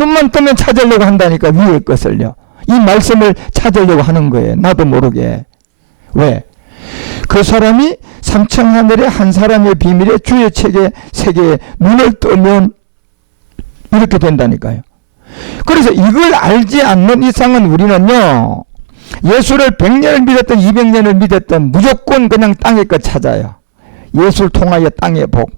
눈만 뜨면 찾으려고 한다니까, 위의 것을요. 이 말씀을 찾으려고 하는 거예요. 나도 모르게. 왜? 그 사람이 삼천하늘의 한 사람의 비밀에 주의 책의 세계에 눈을 뜨면 이렇게 된다니까요. 그래서 이걸 알지 않는 이상은 우리는요, 예수를 100년을 믿었던 200년을 믿었던 무조건 그냥 땅의 것 찾아요. 예수를 통하여 땅의 복,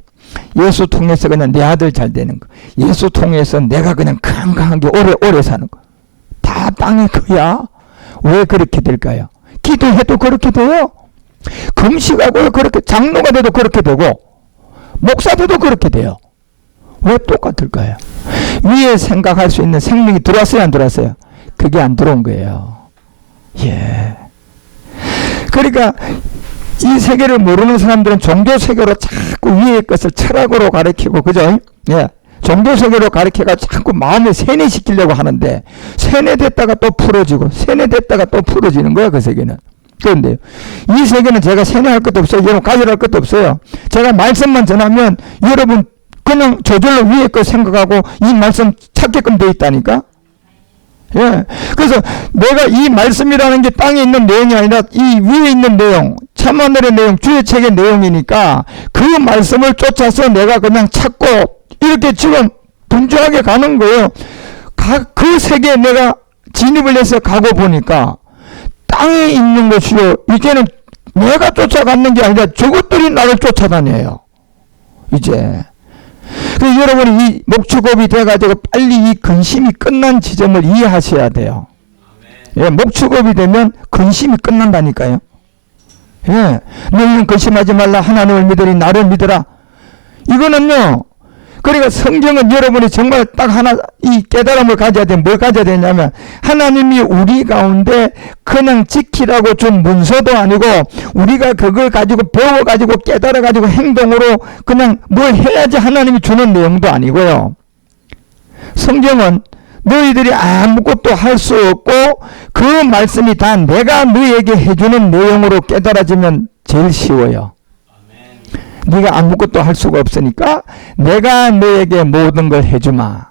예수 통해서 그냥 내 아들 잘 되는 거, 예수 통해서 내가 그냥 건강하게 오래 사는 거, 다 땅의 거야. 왜 그렇게 될까요? 기도해도 그렇게 돼요. 금식하고 그렇게, 장로가 돼도 그렇게 되고 목사 돼도 그렇게 돼요. 왜 똑같을까요? 위에 생각할 수 있는 생명이 들어왔어요, 안 들어왔어요? 그게 안 들어온 거예요. 예. 그러니까 이 세계를 모르는 사람들은 종교 세계로 자꾸 위의 것을 철학으로 가르치고, 그죠? 예. 종교 세계로 가르쳐가 자꾸 마음을 세뇌시키려고 하는데, 세뇌됐다가 또 풀어지고, 세뇌됐다가 또 풀어지는 거야, 그 세계는. 그런데 이 세계는 제가 세뇌할 것도 없어요. 여러분 가져갈 것도 없어요. 제가 말씀만 전하면 여러분 그냥 저절로 위에 거 생각하고 이 말씀 찾게끔 돼 있다니까. 예. 그래서 내가 이 말씀이라는 게 땅에 있는 내용이 아니라 이 위에 있는 내용, 참하늘의 내용, 주의 책의 내용이니까 그 말씀을 쫓아서 내가 그냥 찾고 이렇게 지금 분주하게 가는 거예요. 그 세계에 내가 진입을 해서 가고 보니까 땅에 있는 것이요, 이제는 내가 쫓아가는 게 아니라 저것들이 나를 쫓아다녀요. 이제. 그래서 여러분이 이 목축업이 돼가지고 빨리 이 근심이 끝난 지점을 이해하셔야 돼요. 예, 목축업이 되면 근심이 끝난다니까요. 예, 너희는 근심하지 말라. 하나님을 믿으리 나를 믿으라. 이거는요, 그러니까 성경은 여러분이 정말 딱 하나 이 깨달음을 가져야 돼. 뭘 가져야 되냐면, 하나님이 우리 가운데 그냥 지키라고 준 문서도 아니고, 우리가 그걸 가지고 배워가지고 깨달아가지고 행동으로 그냥 뭘 해야지 하나님이 주는 내용도 아니고요. 성경은 너희들이 아무것도 할 수 없고 그 말씀이 다 내가 너희에게 해주는 내용으로 깨달아지면 제일 쉬워요. 네가 아무것도 할 수가 없으니까 내가 너에게 모든 걸 해주마.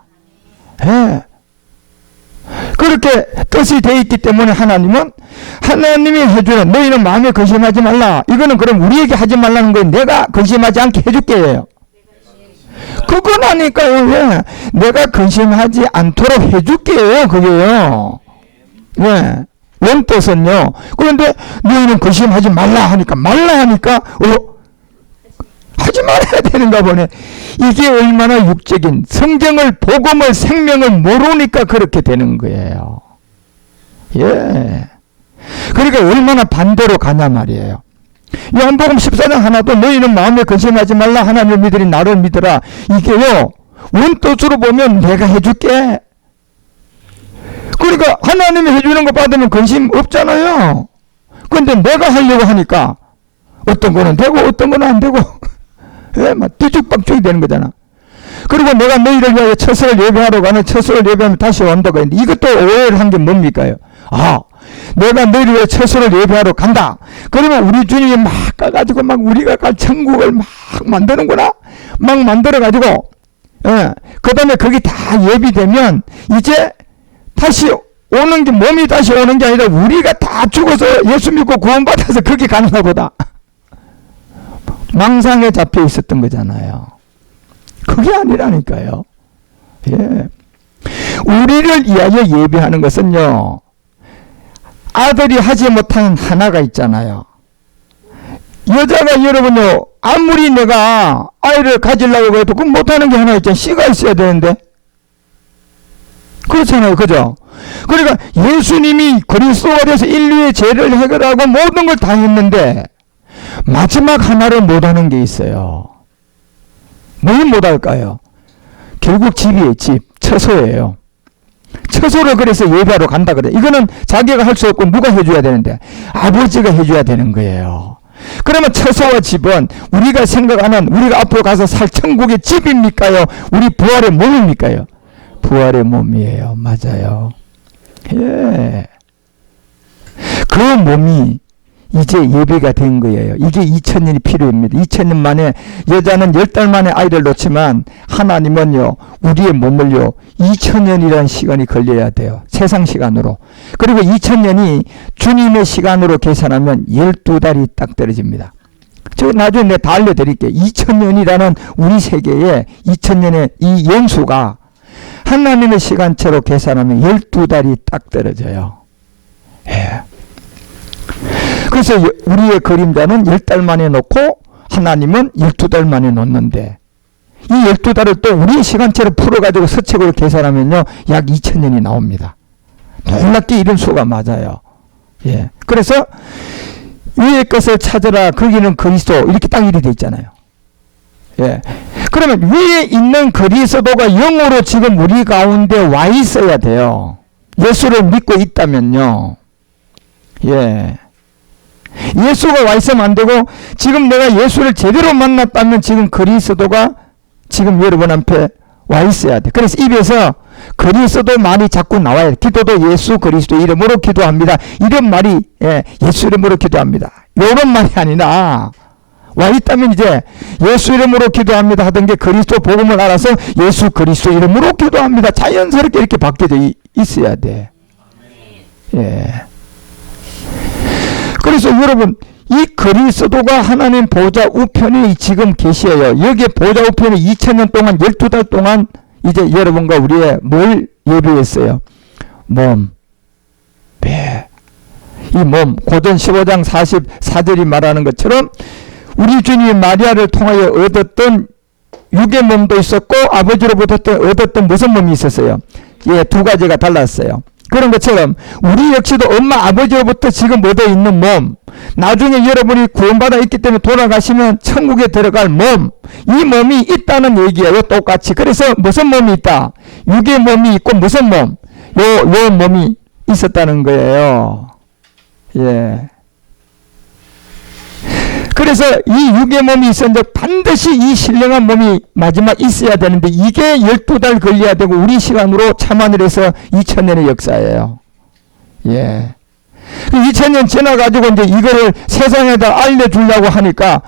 예. 그렇게 뜻이 돼 있기 때문에 하나님은 하나님이 해주는, 너희는 마음에 근심하지 말라. 이거는 그럼 우리에게 하지 말라는 거예요. 내가 근심하지 않게 해줄게요. 그건 아니까요. 예. 내가 근심하지 않도록 해줄게요. 그게요. 예. 원뜻은요. 그런데 너희는 근심하지 말라 하니까 하지 말아야 되는가 보네. 이게 얼마나 육적인, 성경을, 복음을, 생명을 모르니까 그렇게 되는 거예요. 예. 그러니까 얼마나 반대로 가냐 말이에요. 요한복음 14장 하나도 너희는 마음에 근심하지 말라. 하나님을 믿으리 나를 믿으라. 이게요, 원뜻으로 보면 내가 해줄게. 그러니까 하나님이 해주는 거 받으면 근심 없잖아요. 그런데 내가 하려고 하니까 어떤 거는 되고 어떤 거는 안 되고 예, 막 뒤죽박죽이 되는 거잖아. 그리고 내가 너희를 위하여 처소를 예배하러 가는, 처소를 예배하면 다시 온다고 했는데, 이것도 오해를 한 게 뭡니까요? 내가 너희를 위해 처소를 예배하러 간다. 그러면 우리 주님이 막 가가지고 막 우리가 갈 천국을 막 만드는구나. 막 만들어가지고, 예, 그 다음에 그게 다 예비되면 이제 다시 오는 게, 몸이 다시 오는 게 아니라 우리가 다 죽어서 예수 믿고 구원받아서 그게 가는가 보다. 망상에 잡혀 있었던 거잖아요. 그게 아니라니까요. 예. 우리를 위하여 예배하는 것은요, 아들이 하지 못한 하나가 있잖아요. 여자가 여러분요, 아무리 내가 아이를 가지려고 해도 그 못하는 게 하나 있잖아요. 씨가 있어야 되는데. 그렇잖아요. 그죠? 그러니까 예수님이 그리스도가 돼서 인류의 죄를 해결하고 모든 걸 다 했는데 마지막 하나를 못하는 게 있어요. 뭘 못할까요? 결국 집이에요. 집. 처소예요. 처소를 그래서 예배하러 간다 그래. 이거는 자기가 할 수 없고 누가 해줘야 되는데 아버지가 해줘야 되는 거예요. 그러면 처소와 집은 우리가 생각하는, 우리가 앞으로 가서 살 천국의 집입니까요? 우리 부활의 몸입니까요? 부활의 몸이에요. 맞아요. 예. 그 몸이 이제 예배가 된 거예요. 이게 2000년이 필요합니다. 2000년 만에 여자는 10달 만에 아이를 놓지만 하나님은요 우리의 몸을요 2000년이라는 시간이 걸려야 돼요. 세상 시간으로. 그리고 2000년이 주님의 시간으로 계산하면 12달이 딱 떨어집니다. 저 나중에 내가 다 알려드릴게요. 2000년이라는 우리 세계에 2000년의 이 연수가 하나님의 시간차로 계산하면 12달이 딱 떨어져요. 예. 그래서 우리의 그림자는 10달 만에 놓고 하나님은 12달 만에 놓는데 이 12달을 또 우리의 시간차로 풀어가지고 서책으로 계산하면요 약 2000년이 나옵니다. 놀랍게 이런 수가 맞아요. 예. 그래서 위의 것을 찾으라 거기는 그리스도 이렇게 딱 이렇게 돼 있잖아요. 예. 그러면 위에 있는 그리스도가 영으로 지금 우리 가운데 와 있어야 돼요. 예수를 믿고 있다면요. 예. 예수가 와 있으면 안 되고 지금 내가 예수를 제대로 만났다면 지금 그리스도가 지금 여러분 앞에 와 있어야 돼. 그래서 입에서 그리스도 말이 자꾸 나와요. 기도도 예수 그리스도 이름으로 기도합니다. 이런 말이 예수 이름으로 기도합니다. 이런 말이 아니라 와 있다면 이제 예수 이름으로 기도합니다 하던 게 그리스도 복음을 알아서 예수 그리스도 이름으로 기도합니다. 자연스럽게 이렇게 바뀌어져 있어야 돼. 예. 그래서 여러분 이 그리스도가 하나님 보좌 우편에 지금 계시어요. 여기에 보좌 우편에 2000년 동안 12달 동안 이제 여러분과 우리의 뭘 예배했어요? 몸, 배. 이 몸, 고전 15장 44절이 말하는 것처럼 우리 주님이 마리아를 통하여 얻었던 육의 몸도 있었고 아버지로부터 얻었던 무슨 몸이 있었어요? 예, 두 가지가 달랐어요. 그런 것처럼 우리 역시도 엄마 아버지로부터 지금 얻어있는 몸, 나중에 여러분이 구원받아 있기 때문에 돌아가시면 천국에 들어갈 몸, 이 몸이 있다는 얘기예요. 똑같이. 그래서 무슨 몸이 있다? 육의 몸이 있고 무슨 몸? 요 몸이 있었다는 거예요. 예. 그래서 이 육의 몸이 있었는데 반드시 이 신령한 몸이 마지막 있어야 되는데 이게 12달 걸려야 되고 우리 시간으로 참하늘에서 2000년의 역사예요. 예. 2000년 지나가지고 이제 이거를 세상에다 알려주려고 하니까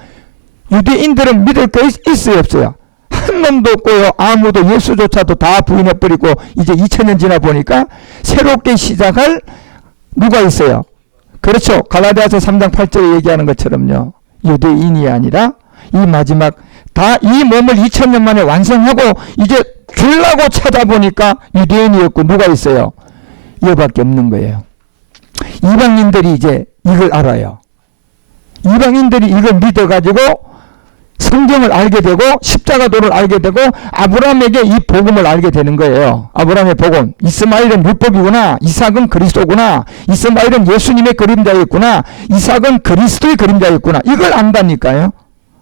유대인들은 믿을 거 있어요, 없어요? 한 놈도 없고요. 아무도 예수조차도 다 부인해버리고 이제 2000년 지나 보니까 새롭게 시작할 누가 있어요? 그렇죠. 갈라디아서 3장 8절에 얘기하는 것처럼요. 유대인이 아니라 이 마지막 다 이 몸을 2000년 만에 완성하고 이제 주려고 찾아보니까 유대인이었고 누가 있어요? 이거밖에 없는 거예요. 이방인들이 이제 이걸 알아요. 이방인들이 이걸 믿어가지고 성경을 알게 되고 십자가도를 알게 되고 아브라함에게 이 복음을 알게 되는 거예요. 아브라함의 복음. 이스마엘은 율법이구나. 이삭은 그리스도구나. 이스마엘은 예수님의 그림자였구나. 이삭은 그리스도의 그림자였구나. 이걸 안다니까요.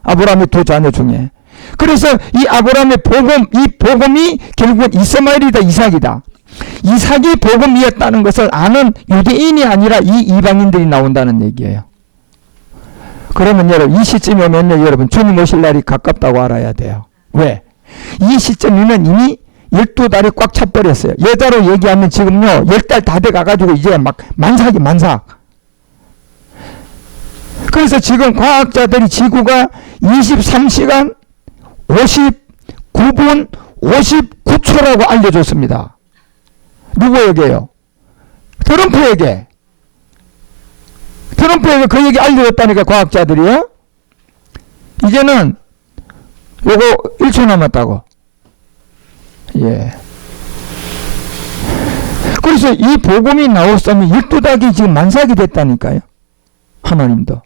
아브라함의 두 자녀 중에. 그래서 이 아브라함의 복음, 이 복음이 결국은 이스마엘이다, 이삭이다. 이삭이 복음이었다는 것을 아는 유대인이 아니라 이 이방인들이 나온다는 얘기예요. 그러면 여러분 이 시점이 오면요 여러분 주님 오실 날이 가깝다고 알아야 돼요. 왜? 이 시점이면 이미 12달이 꽉 차버렸어요. 여자로 얘기하면 지금요 10달 다 돼가가지고 이제 막 만삭이 만삭. 그래서 지금 과학자들이 지구가 23시간 59분 59초라고 알려줬습니다. 누구에게요? 트럼프에게. 트럼프에게 그 얘기 알려줬다니까 과학자들이요. 이제는 요거 1초 남았다고. 예. 그래서 이 복음이 나왔으면 12닭이 지금 만삭이 됐다니까요. 하나님도.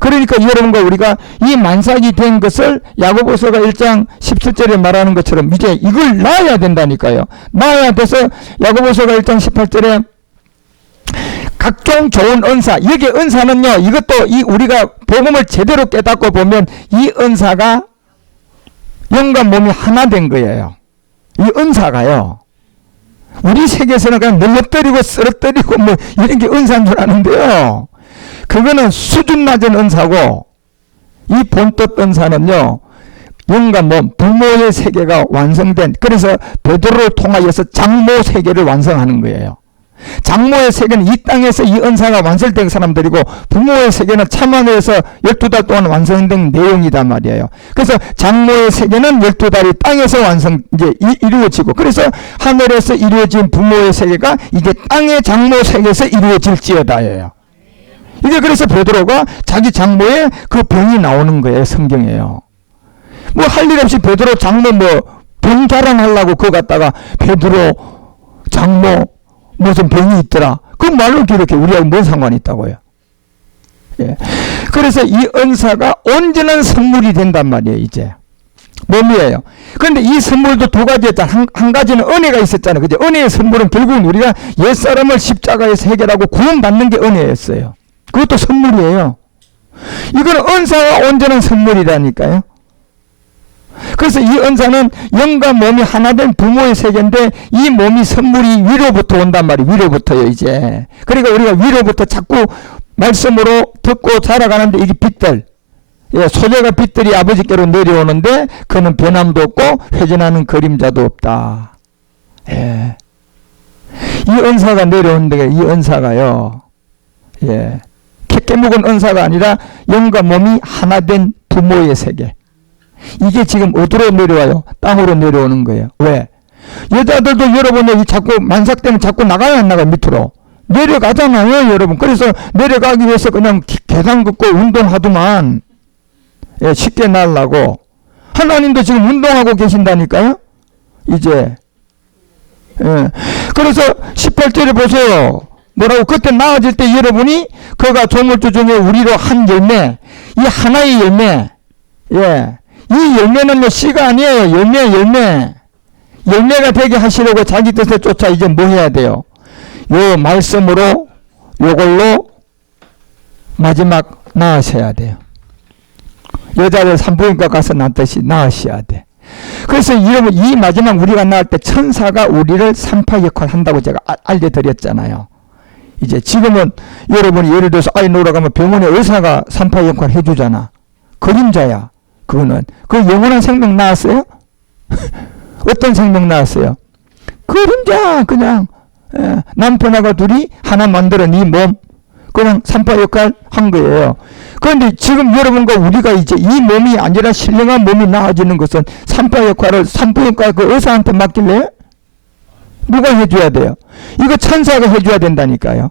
그러니까 여러분과 우리가 이 만삭이 된 것을 야고보서가 1장 17절에 말하는 것처럼 이제 이걸 낳아야 된다니까요. 낳아야 돼서 야고보서가 1장 18절에 각종 좋은 은사, 여기 은사는요, 이것도 이 우리가 복음을 제대로 깨닫고 보면 이 은사가 영과 몸이 하나 된 거예요. 이 은사가요. 우리 세계에서는 그냥 넘어뜨리고 쓰러뜨리고 뭐 이런 게 은사인 줄 아는데요. 그거는 수준 낮은 은사고 이 본뜻 은사는요. 영과 몸, 부모의 세계가 완성된 그래서 베드로를 통하여서 장모 세계를 완성하는 거예요. 장모의 세계는 이 땅에서 이 은사가 완성된 사람들이고 부모의 세계는 참하늘에서 12달 동안 완성된 내용이단 말이에요. 그래서 장모의 세계는 12달이 땅에서 이제 이루어지고, 그래서 하늘에서 이루어진 부모의 세계가 이제 땅의 장모 세계에서 이루어질지어다예요. 이게 그래서 베드로가 자기 장모의 그 병이 나오는 거예요. 성경에요. 뭐 할 일 없이 베드로 장모 병 자랑하려고 그거 갖다가 베드로 장모 무슨 병이 있더라. 그 말로 이렇게 우리하고 뭔 상관이 있다고요. 예. 그래서 이 은사가 온전한 선물이 된단 말이에요. 이제 몸이에요. 그런데 이 선물도 두 가지였잖아. 한 가지는 은혜가 있었잖아요. 그죠? 은혜의 선물은 결국은 우리가 옛사람을 십자가에서 해결하고 구원받는 게 은혜였어요. 그것도 선물이에요. 이거는 은사가 온전한 선물이라니까요. 그래서 이 은사는 영과 몸이 하나 된 부모의 세계인데, 이 몸이 선물이 위로부터 온단 말이에요. 위로부터요, 이제. 그러니까 우리가 위로부터 자꾸 말씀으로 듣고 자라가는데, 이게 빛들, 예, 소재가 빛들이 아버지께로 내려오는데 그는 변함도 없고 회전하는 그림자도 없다. 예. 이 은사가 내려오는데, 이 은사가요, 예, 깨묵은 은사가 아니라 영과 몸이 하나 된 부모의 세계. 이게 지금 어디로 내려와요? 땅으로 내려오는 거예요. 왜? 여자들도 여러분이 자꾸 만삭되면 자꾸 나가요, 안 나가요? 밑으로 내려가잖아요, 여러분. 그래서 내려가기 위해서 그냥 계단 긋고 운동하더만, 예, 쉽게 날라고. 하나님도 지금 운동하고 계신다니까요, 이제. 예. 그래서 18절에 보세요. 뭐라고? 그때 나아질 때 여러분이 그가 조물주 중에 우리로 한 열매, 이 하나의 열매, 예, 이 열매는 씨가 아니에요. 열매가 되게 하시려고 자기 뜻에 쫓아 이제 뭐 해야 돼요? 요 말씀으로 요걸로 마지막 낳으셔야 돼요. 여자를 산부인과 가서 낳듯이 낳으셔야 돼. 그래서 여러분, 이 마지막 우리가 낳을 때 천사가 우리를 산파 역할을 한다고 제가 알려드렸잖아요. 이제 지금은 여러분이 예를 들어서 아이 놀러 가면 병원에 의사가 산파 역할을 해주잖아. 그림자야. 그거는. 그 영원한 생명 나왔어요? 어떤 생명 나왔어요? 그림자. 그냥, 예, 남편하고 둘이 하나 만들어 네 몸, 그냥 산파 역할 한 거예요. 그런데 지금 여러분과 우리가 이제 이 몸이 아니라 신령한 몸이 나아지는 것은 산파 역할을 산부인과 그 의사한테 맡길래요? 누가 해줘야 돼요? 이거 천사가 해줘야 된다니까요.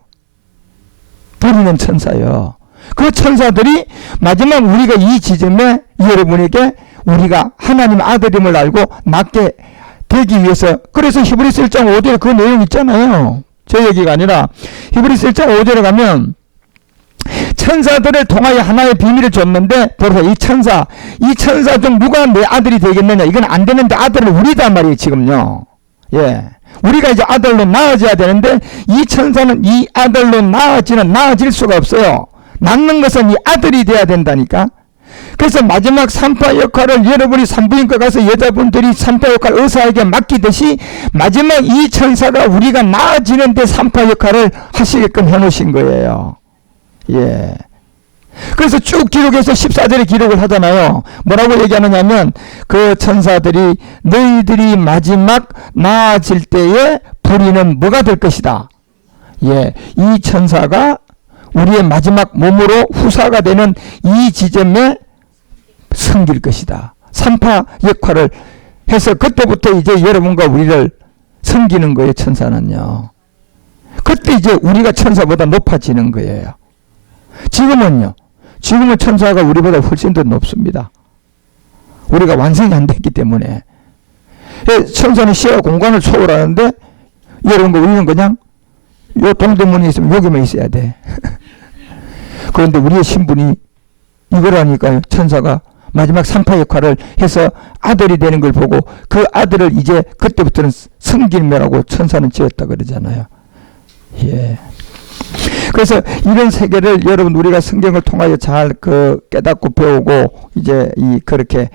부리는 천사요. 그 천사들이 마지막 우리가 이 지점에 여러분에게 우리가 하나님 아들임을 알고 낳게 되기 위해서, 그래서 히브리서 1장 5절에 그 내용 있잖아요. 저 얘기가 아니라 히브리서 1장 5절에 가면 천사들을 통하여 하나의 비밀을 줬는데, 보세요. 이 천사 중 누가 내 아들이 되겠느냐? 이건 안 되는데 아들은 우리단 말이에요, 지금요. 예. 우리가 이제 아들로 낳아져야 되는데, 이 천사는 이 아들로 낳아질 수가 없어요. 낳는 것은 이 아들이 돼야 된다니까. 그래서 마지막 산파 역할을 여러분이 산부인과 가서 여자분들이 산파 역할 의사에게 맡기듯이 마지막 이 천사가 우리가 나아지는데 산파 역할을 하시게끔 해놓으신 거예요. 예. 그래서 쭉 기록해서 14절에 기록을 하잖아요. 뭐라고 얘기하느냐면, 그 천사들이 너희들이 마지막 나아질 때에 부리는 뭐가 될 것이다. 예. 이 천사가 우리의 마지막 몸으로 후사가 되는 이 지점에 섬길 것이다. 산파 역할을 해서 그때부터 이제 여러분과 우리를 섬기는 거예요, 천사는요. 그때 이제 우리가 천사보다 높아지는 거예요. 지금은 천사가 우리보다 훨씬 더 높습니다. 우리가 완성이 안 됐기 때문에. 천사는 시와 공간을 초월하는데, 여러분과 우리는 그냥 요 동대문에 있으면 여기만 있어야 돼. 그런데 우리의 신분이 이거라니까요. 천사가 마지막 산파 역할을 해서 아들이 되는 걸 보고 그 아들을 이제 그때부터는 섬기면하고 천사는 지었다 그러잖아요. 예. 그래서 이런 세계를 여러분 우리가 성경을 통하여 잘 깨닫고 배우고 이제 그렇게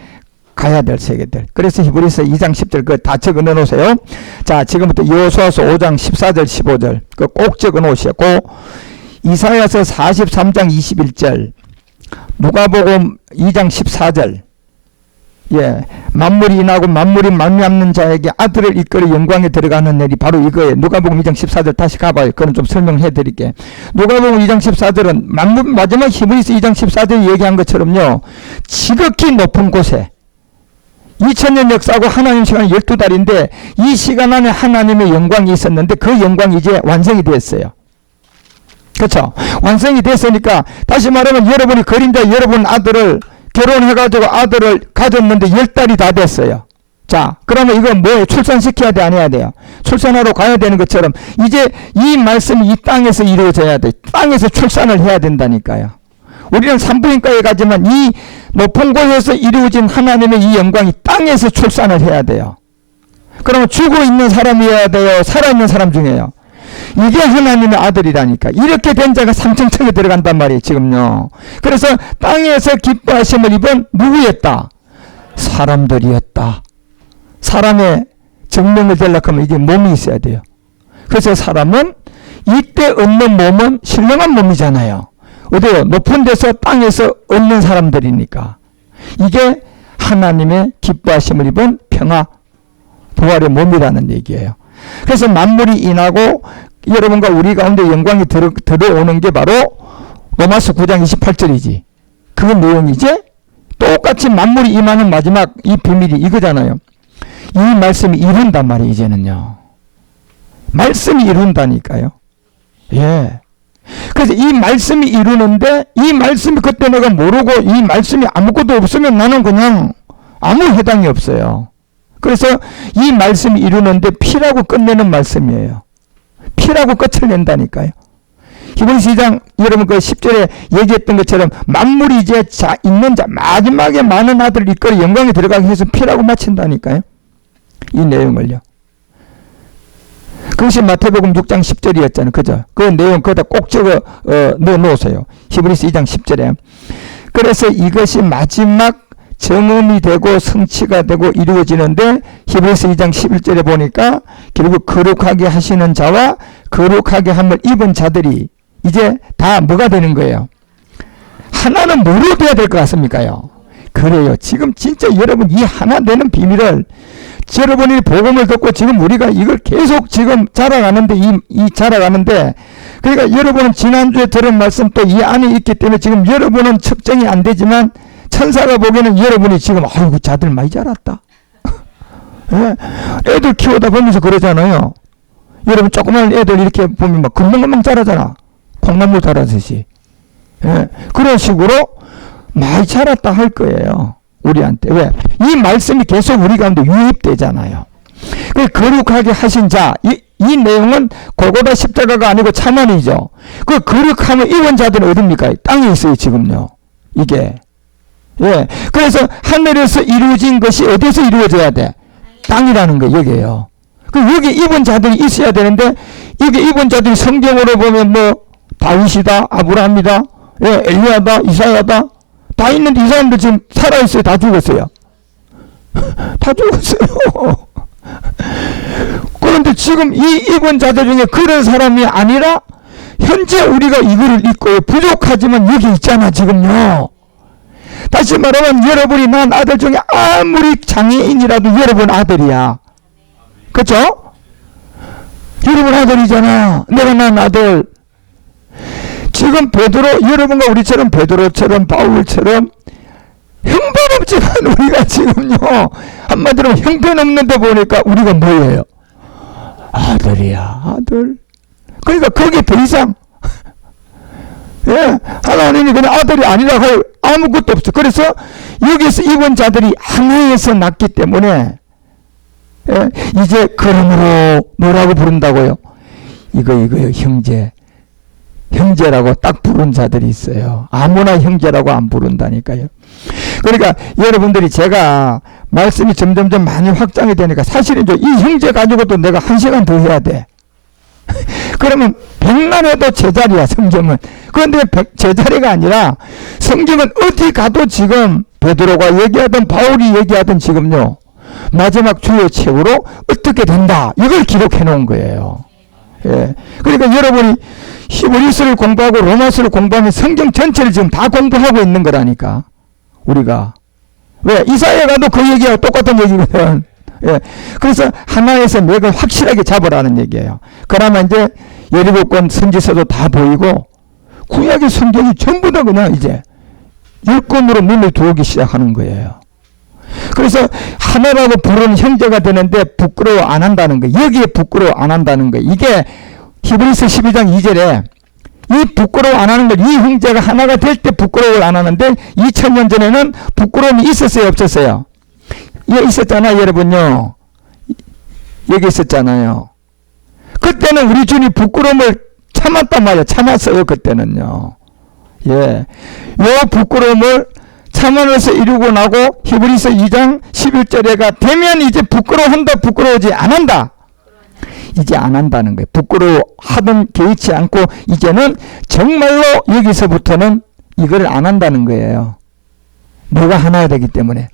가야 될 세계들. 그래서 히브리서 2장 10절 그거 다 적어 놓으세요. 자, 지금부터 여호수아서 5장 14절 15절 그거 꼭 적어 놓으시고, 이사야서 43장 21절, 누가복음 2장 14절, 예, 만물이 인하고 만물이 말미암는 자에게 아들을 이끌어 영광에 들어가는 날이 바로 이거예요. 누가복음 2장 14절 다시 가봐요. 그건 좀 설명해 드릴게요. 누가복음 2장 14절은 마지막 히브리서 2장 14절에 얘기한 것처럼요. 지극히 높은 곳에 2000년 역사하고 하나님 시간이 12달인데 이 시간 안에 하나님의 영광이 있었는데 그 영광이 이제 완성이 됐어요. 그렇죠? 완성이 됐으니까 다시 말하면 여러분이 그림자 여러분 아들을 결혼해가지고 아들을 가졌는데 10달이 다 됐어요. 자, 그러면 이거 뭐예요? 출산시켜야 돼, 안 해야 돼요? 출산하러 가야 되는 것처럼 이제 이 말씀이 이 땅에서 이루어져야 돼. 땅에서 출산을 해야 된다니까요. 우리는 산부인과에 가지만 이 높은 곳에서 이루어진 하나님의 이 영광이 땅에서 출산을 해야 돼요. 그러면 죽어 있는 사람이어야 돼요? 살아있는 사람 중에요? 이게 하나님의 아들이라니까. 이렇게 된 자가 삼층청에 들어간단 말이에요, 지금요. 그래서 땅에서 기뻐하심을 입은 누구였다? 사람들이었다. 사람의 증명을 되려고 하면 이게 몸이 있어야 돼요. 그래서 사람은 이때 얻는 몸은 신령한 몸이잖아요. 어디요? 높은 데서 땅에서 얻는 사람들이니까. 이게 하나님의 기뻐하심을 입은 평화, 부활의 몸이라는 얘기예요. 그래서 만물이 인하고 여러분과 우리 가운데 영광이 들어오는 게 바로 로마서 9장 28절이지. 그 내용이지. 똑같이 만물이 임하는 마지막 이 비밀이 이거잖아요. 이 말씀이 이룬단 말이에요. 이제는요. 말씀이 이룬다니까요. 예. 그래서 이 말씀이 이루는데 이 말씀이 그때 내가 모르고 이 말씀이 아무것도 없으면 나는 그냥 아무 해당이 없어요. 그래서 이 말씀이 이루는데 피라고 끝내는 말씀이에요. 피라고 끝을 낸다니까요. 히브리서 2장 여러분 그 10절에 얘기했던 것처럼 만물이 이제 있는 자 마지막에 많은 아들을 이끌어 영광에 들어가게 해서 피라고 마친다니까요. 이 내용을요. 그것이 마태복음 6장 10절이었잖아요. 그죠? 그 내용 거기다 꼭 적어 넣어놓으세요. 히브리서 2장 10절에. 그래서 이것이 마지막 정음이 되고 성취가 되고 이루어지는데 히브리서 2장 11절에 보니까 결국 거룩하게 하시는 자와 거룩하게 함을 입은 자들이 이제 다 뭐가 되는 거예요? 하나는 뭐로 돼야 될 것 같습니까요? 그래요. 지금 진짜 여러분 이 하나 되는 비밀을 여러분이 복음을 듣고 지금 우리가 이걸 계속 지금 자라가는데 이 자라가는데 그러니까 여러분은 지난주에 들은 말씀 또 이 안에 있기 때문에 지금 여러분은 측정이 안 되지만 천사가 보기에는 여러분이 지금 아이고 자들 많이 자랐다. 예? 애들 키우다 보면서 그러잖아요. 여러분 조그만 애들 이렇게 보면 막 금방금방 자라잖아. 콩나물 자라듯이. 예? 그런 식으로 많이 자랐다 할 거예요. 우리한테. 왜? 이 말씀이 계속 우리 가운데 유입되잖아요. 그 거룩하게 하신 자, 이 내용은 골고다 십자가가 아니고 참원이죠. 그 거룩함을 입은 자들은 어딥니까? 땅에 있어요, 지금요. 이게. 예. 그래서 하늘에서 이루어진 것이 어디서 이루어져야 돼? 땅이라는 거, 여기에요. 그 여기 입은 자들이 있어야 되는데, 여기 입은 자들이 성경으로 보면 뭐, 다윗이다, 아브라함이다, 예, 엘리야다, 이사야다, 다 있는데 이 사람들 지금 살아있어요? 다 죽었어요? 다 죽었어요. 그런데 지금 이 입은 자들 중에 그런 사람이 아니라 현재 우리가 이거를 읽고 부족하지만 여기 있잖아 지금요. 다시 말하면 여러분이 난 아들 중에 아무리 장애인이라도 여러분 아들이야. 그렇죠? 여러분 아들이잖아. 내가 난 아들. 지금 베드로 여러분과 우리처럼 베드로처럼 바울처럼 형편없지만 우리가 지금요 한마디로 형편없는데 보니까 우리가 뭐예요? 아들이야 아들. 그러니까 거기에 더 이상 예, 하나님이 그냥 아들이 아니라고 할 아무것도 없어. 그래서 여기서 입은 자들이 하나에서 났기 때문에 예, 이제 그러므로 뭐라고 부른다고요? 이거요 형제. 형제라고 딱 부른 자들이 있어요. 아무나 형제라고 안 부른다니까요. 그러니까 여러분들이 제가 말씀이 점점점 많이 확장이 되니까 사실은 이 형제 가지고도 내가 1시간 더 해야 돼. 그러면 백날 해도 제자리야 성경은. 그런데 제자리가 아니라 성경은 어디 가도 지금 베드로가 얘기하든 바울이 얘기하든 지금요 마지막 주요 책으로 어떻게 된다 이걸 기록해 놓은 거예요. 예. 그러니까 여러분이 히브리서를 공부하고 로마서를 공부하면 성경 전체를 지금 다 공부하고 있는 거라니까 우리가. 왜? 이사야 가도 그 얘기하고 똑같은 얘기거든. 예. 그래서 하나에서 맥을 확실하게 잡으라는 얘기예요. 그러면 이제 17권 선지서도 다 보이고 구약의 성경이 전부 다 그냥 이제 10권으로 눈을 들어오기 시작하는 거예요. 그래서 하나라고 부르는 형제가 되는데 부끄러워 안 한다는 거예요. 여기에 부끄러워 안 한다는 거예요. 이게 히브리서 12장 2절에 이 부끄러워 안 하는 걸, 이 형제가 하나가 될 때 부끄러움을 안 하는데 2000년 전에는 부끄러움이 있었어요, 없었어요? 예, 있었잖아요, 여러분요. 여기 있었잖아요. 그때는 우리 주님이 부끄러움을 참았단 말이에요. 참았어요, 그때는요. 예. 요 부끄러움을 참아내서 이루고 나고 히브리서 2장 11절에가 되면 이제 부끄러워한다, 부끄러워하지 안 한다. 이제 안 한다는 거예요. 부끄러워하던 개의치 않고 이제는 정말로 여기서부터는 이걸 안 한다는 거예요. 뭐가 하나야 되기 때문에.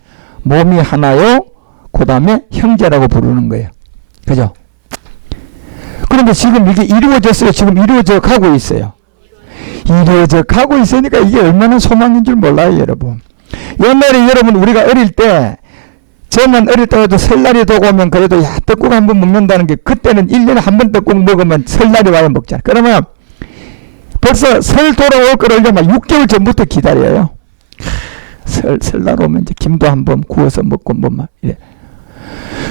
몸이 하나요, 그 다음에 형제라고 부르는 거예요. 그죠? 그런데 지금 이게 이루어졌어요. 지금 이루어져 가고 있어요. 이루어져 가고 있으니까 이게 얼마나 소망인 줄 몰라요, 여러분. 옛날에 여러분 우리가 어릴 때, 저만 어릴 때도 설날이 도고오면 그래도 야 떡국 한번 먹는다는 게, 그때는 1년에 한 번 떡국 먹으면 설날이 와야 먹잖아. 그러면 벌써 설 돌아올 거를 막 6개월 전부터 기다려요. 설날 오면 이제 김도 한번 구워서 먹고 뭐 막 이래.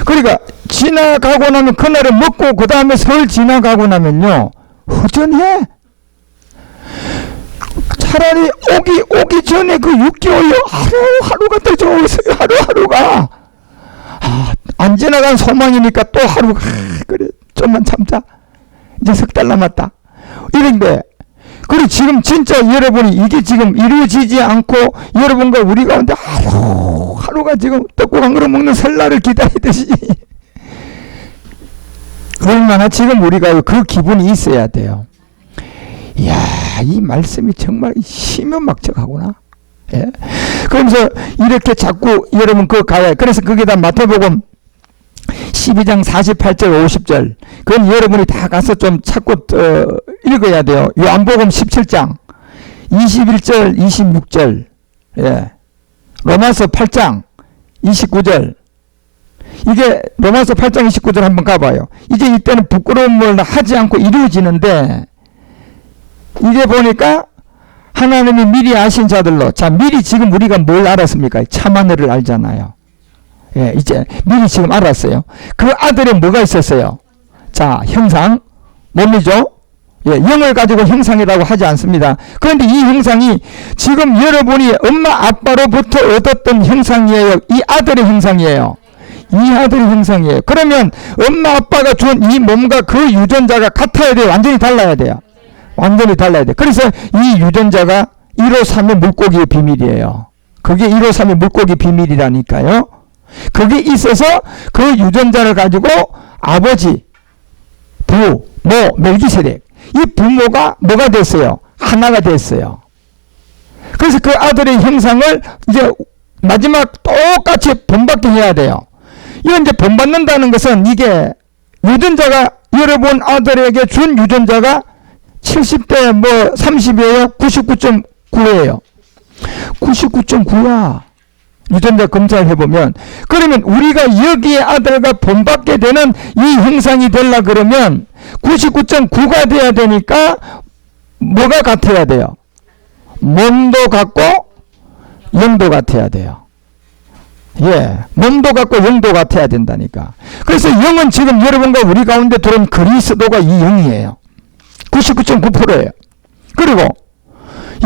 그러니까 지나가고 나면 그날은 먹고 그 다음에 설 지나가고 나면요 허전해. 차라리 오기 전에 그 6개월요 하루하루가 더 좋았어요. 하루하루가. 안 지나간 소망이니까 또 하루가 그래 좀만 참자. 이제 석 달 남았다. 이런데 그리고 지금 진짜 여러분이 이게 지금 이루어지지 않고 여러분과 우리 가운데 하루가 지금 떡국 한 그릇 먹는 설날을 기다리듯이 얼마나 지금 우리가 그 기분이 있어야 돼요. 이야, 이 말씀이 정말 희면막측하구나. 예? 그러면서 이렇게 자꾸 여러분 그거 가야, 그래서 거기다 마태복음 12장 48절 50절 그건 여러분이 다 가서 좀 찾고 읽어야 돼요. 요한복음 17장 21절 26절 예. 로마서 8장 29절 이게 로마서 8장 29절 한번 가봐요. 이제 이때는 부끄러움을 하지 않고 이루어지는데 이게 보니까 하나님이 미리 아신 자들로, 자 미리 지금 우리가 뭘 알았습니까? 참하늘을 알잖아요. 예, 이제 미리 지금 알았어요. 그 아들에 뭐가 있었어요? 자, 형상, 몸이죠? 예, 영을 가지고 형상이라고 하지 않습니다. 그런데 이 형상이 지금 여러분이 엄마 아빠로부터 얻었던 형상이에요? 이 아들의 형상이에요? 이 아들의 형상이에요. 그러면 엄마 아빠가 준 이 몸과 그 유전자가 같아야 돼요? 완전히 달라야 돼요? 완전히 달라야 돼요. 그래서 이 유전자가 153의 물고기의 비밀이에요. 그게 153의 물고기 비밀이라니까요. 그게 있어서 그 유전자를 가지고 아버지, 부, 모, 멜기세덱 이 부모가 뭐가 됐어요? 하나가 됐어요. 그래서 그 아들의 형상을 이제 마지막 똑같이 본받게 해야 돼요. 이건 이제 본받는다는 것은 이게 유전자가 여러분 아들에게 준 유전자가 70대 뭐 30이에요? 99.9예요. 99.9야. 유전자 검사를 해보면. 그러면 우리가 여기에 아들과 본받게 되는 이 형상이 되려 그러면 99.9가 돼야 되니까 뭐가 같아야 돼요? 몸도 같고 영도 같아야 돼요. 예, 몸도 같고 영도 같아야 된다니까. 그래서 영은 지금 여러분과 우리 가운데 들어온 그리스도가 이 영이에요. 99.9%예요. 그리고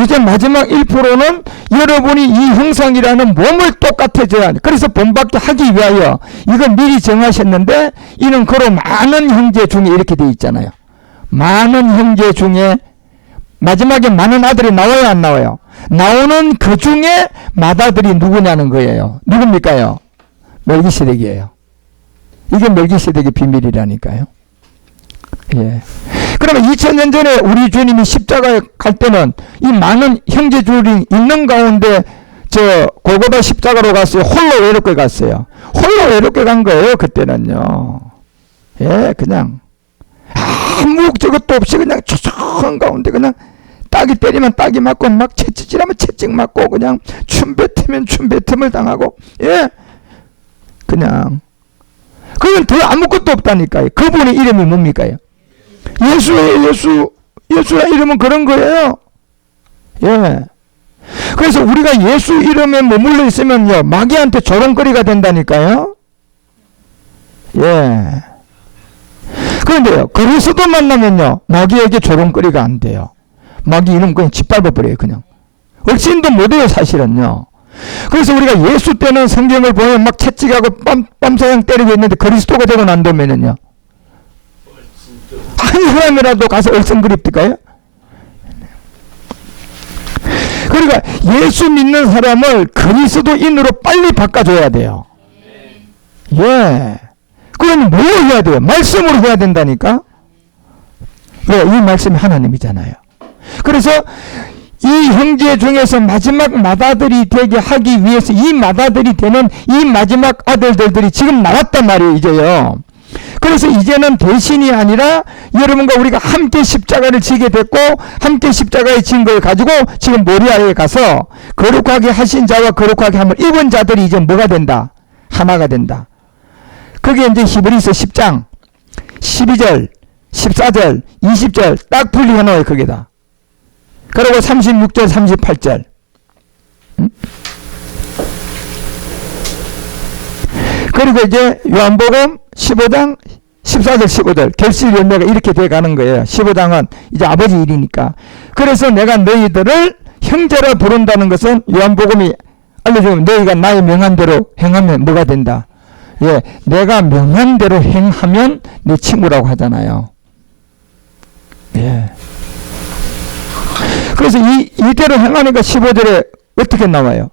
이제 마지막 1%는 여러분이 이 형상이라는 몸을 똑같아져야 돼. 그래서 본받게 하기 위하여 이건 미리 정하셨는데 이는 그로 많은 형제 중에 이렇게 돼 있잖아요. 많은 형제 중에 마지막에 많은 아들이 나와요, 안 나와요? 나오는 그 중에 맏아들이 누구냐는 거예요. 누굽니까요? 멜기세덱이에요. 이게 멜기세덱의 비밀이라니까요. 예. 그러면 2000년 전에 우리 주님이 십자가에 갈 때는 이 많은 형제들이 있는 가운데 저 골고다 십자가로 갔어요. 홀로 외롭게 갔어요. 홀로 외롭게 간 거예요. 그때는요. 예, 그냥 아무 저것도 없이 그냥 초조한 가운데 그냥 딱이 때리면 딱이 맞고 막 채찍질하면 채찍 맞고 그냥 춤 뱉으면 춤 뱉음을 당하고 예 그냥 그건 더 아무것도 없다니까요. 그분의 이름이 뭡니까? 예수예요. 예수란 이름은 그런 거예요. 예. 그래서 우리가 예수 이름에 머물러 있으면요 마귀한테 조롱거리가 된다니까요. 예. 그런데요 그리스도 만나면요 마귀에게 조롱거리가 안 돼요. 마귀 이름 그냥 짓밟아버려요. 그냥 얼씬도 못해요 사실은요. 그래서 우리가 예수 때는 성경을 보면 막 채찍하고 뺨사냥 때리고 있는데 그리스도가 되고 난 다음에는요 한 사람이라도 가서 얼성그립니까요? 그러니까 예수 믿는 사람을 그리스도인으로 빨리 바꿔줘야 돼요. 예. 그럼 뭐 해야 돼요? 말씀으로 해야 된다니까? 왜? 이 말씀이 하나님이잖아요. 그래서 이 형제 중에서 마지막 맏아들이 되게 하기 위해서 이 맏아들이 되는 이 마지막 아들들이 지금 나왔단 말이에요. 이제요. 그래서 이제는 대신이 아니라 여러분과 우리가 함께 십자가를 지게 됐고 함께 십자가에 진 걸 가지고 지금 모리아에 가서 거룩하게 하신 자와 거룩하게 함을 입은 자들이 이제 뭐가 된다? 하나가 된다. 그게 이제 히브리서 10장 12절 14절 20절 딱 분리해 놓아요. 거기다. 그리고 36절 38절 그리고 이제 요한복음 15장 14절 15절 결실 열매가 이렇게 돼가는 거예요. 15장은 이제 아버지 일이니까. 그래서 내가 너희들을 형제라 부른다는 것은 요한복음이 알려주면 너희가 나의 명한 대로 행하면 뭐가 된다. 예, 내가 명한 대로 행하면 내 친구라고 하잖아요. 예. 그래서 이대로 행하니까 15절에 어떻게 나와요?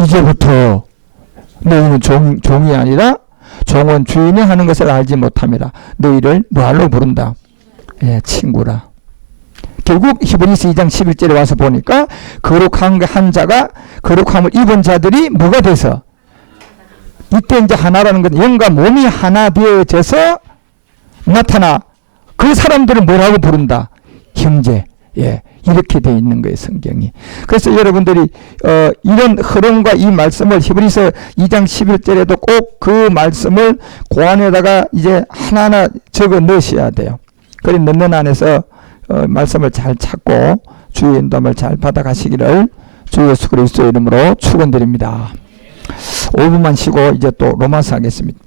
이제부터 너희는 종이 아니라 종은 주인이 하는 것을 알지 못함이라. 너희를 뭐하러 부른다? 예, 친구라. 결국 히브리서 2장 11절에 와서 보니까 거룩한 한 자가 거룩함을 입은 자들이 뭐가 돼서 이때 이제 하나라는 건 영과 몸이 하나 되어져서 나타나 그 사람들을 뭐라고 부른다? 형제. 예, 이렇게 되어 있는 거예요, 성경이. 그래서 여러분들이 이런 흐름과 이 말씀을 히브리서 2장 11절에도 꼭 그 말씀을 고안에다가 이제 하나하나 적어 넣으셔야 돼요. 그래 넣는 안에서 말씀을 잘 찾고 주의 인도함을 잘 받아가시기를 주 예수 그리스도의 이름으로 축원드립니다. 5분만 쉬고 이제 또 로마서 하겠습니다.